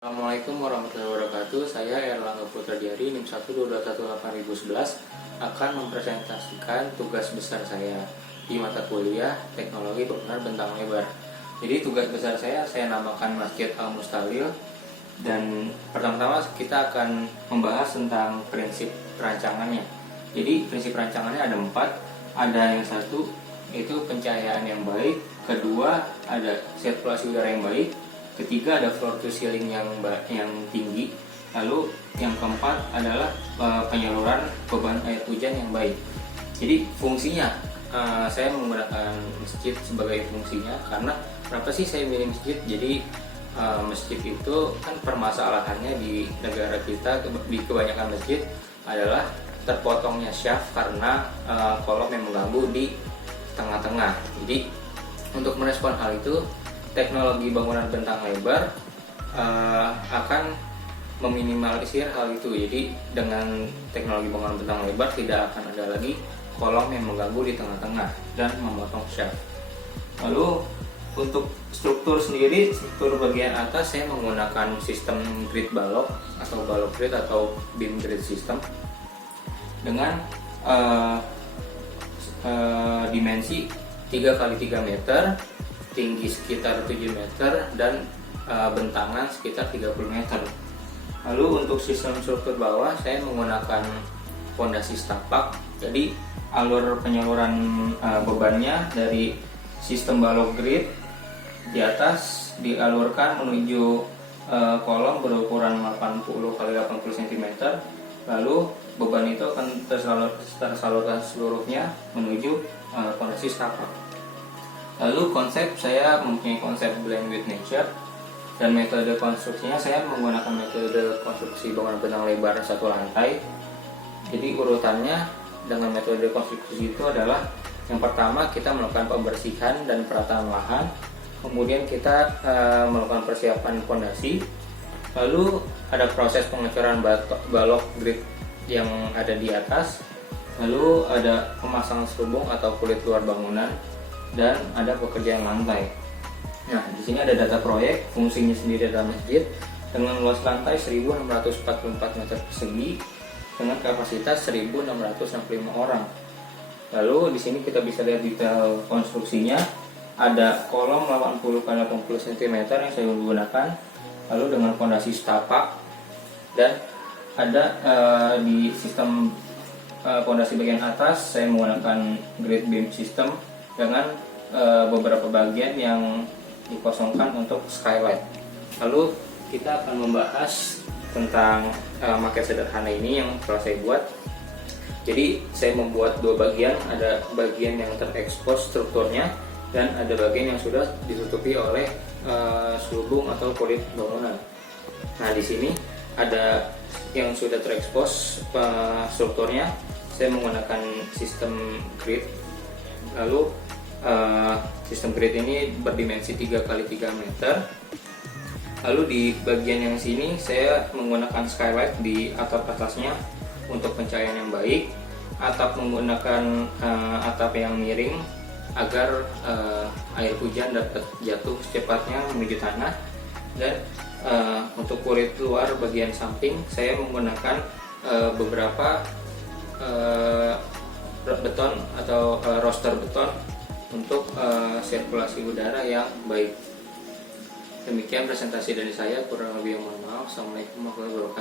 Assalamualaikum warahmatullahi wabarakatuh. Saya Erlangga Putra Diari, NIM 12218-2011 akan mempresentasikan tugas besar saya di mata kuliah Teknologi Bangunan Bentang Lebar. Jadi tugas besar saya namakan Masjid Al-Mustalil, dan pertama-tama kita akan membahas tentang prinsip perancangannya. Jadi prinsip perancangannya ada 4. Ada yang satu itu pencahayaan yang baik, kedua ada sirkulasi udara yang baik, ketiga ada floor to ceiling yang tinggi, lalu yang keempat adalah penyaluran beban air hujan yang baik. Jadi fungsinya saya menggunakan masjid sebagai fungsinya karena kenapa sih saya milih masjid? Jadi masjid itu kan permasalahannya di negara kita di kebanyakan masjid adalah terpotongnya syaf karena kolom yang mengganggu di tengah-tengah. Jadi untuk merespon hal itu, teknologi bangunan bentang lebar akan meminimalisir hal itu. Jadi dengan teknologi bangunan bentang lebar tidak akan ada lagi kolom yang mengganggu di tengah-tengah dan memotong shaft. Lalu untuk struktur sendiri, struktur bagian atas saya menggunakan sistem grid balok grid atau beam grid system dengan dimensi 3x3 meter, tinggi sekitar 7 meter, dan bentangan sekitar 30 meter. Lalu untuk sistem struktur bawah saya menggunakan fondasi setapak. Jadi alur penyaluran bebannya dari sistem balok grid di atas dialurkan menuju kolom berukuran 80x80 cm. Lalu beban itu akan tersalurkan seluruhnya menuju fondasi setapak. Lalu saya mempunyai konsep blend with nature, dan metode konstruksinya saya menggunakan metode konstruksi bangunan bentang lebar satu lantai. Jadi urutannya dengan metode konstruksi itu adalah yang pertama kita melakukan pembersihan dan perataan lahan, kemudian kita melakukan persiapan fondasi, lalu ada proses pengecoran balok grid yang ada di atas, lalu ada pemasangan serubung atau kulit luar bangunan, dan ada pekerjaan lantai. Nah, di sini ada data proyek, fungsinya sendiri adalah masjid dengan luas lantai 1644 meter persegi dengan kapasitas 1665 orang. Lalu di sini kita bisa lihat detail konstruksinya. Ada kolom 80x80 cm yang saya gunakan, lalu dengan fondasi setapak, dan ada di sistem fondasi bagian atas saya menggunakan grid beam system dengan beberapa bagian yang dikosongkan untuk skylight. Lalu kita akan membahas tentang maket sederhana ini yang telah saya buat. Jadi saya membuat dua bagian, ada bagian yang terekspos strukturnya dan ada bagian yang sudah ditutupi oleh selubung atau kulit bangunan. Nah, di sini ada yang sudah terekspos strukturnya. Saya menggunakan sistem grid. Lalu sistem grid ini berdimensi 3x3 meter. Lalu di bagian yang sini saya menggunakan skylight di atap atasnya untuk pencahayaan yang baik. Atap menggunakan atap yang miring agar air hujan dapat jatuh secepatnya menuju tanah. Dan untuk kulit luar bagian samping saya menggunakan beberapa beton atau roster beton untuk sirkulasi udara yang baik. Demikian presentasi dari saya, kurang lebih mohon maaf. Assalamualaikum warahmatullahi wabarakatuh.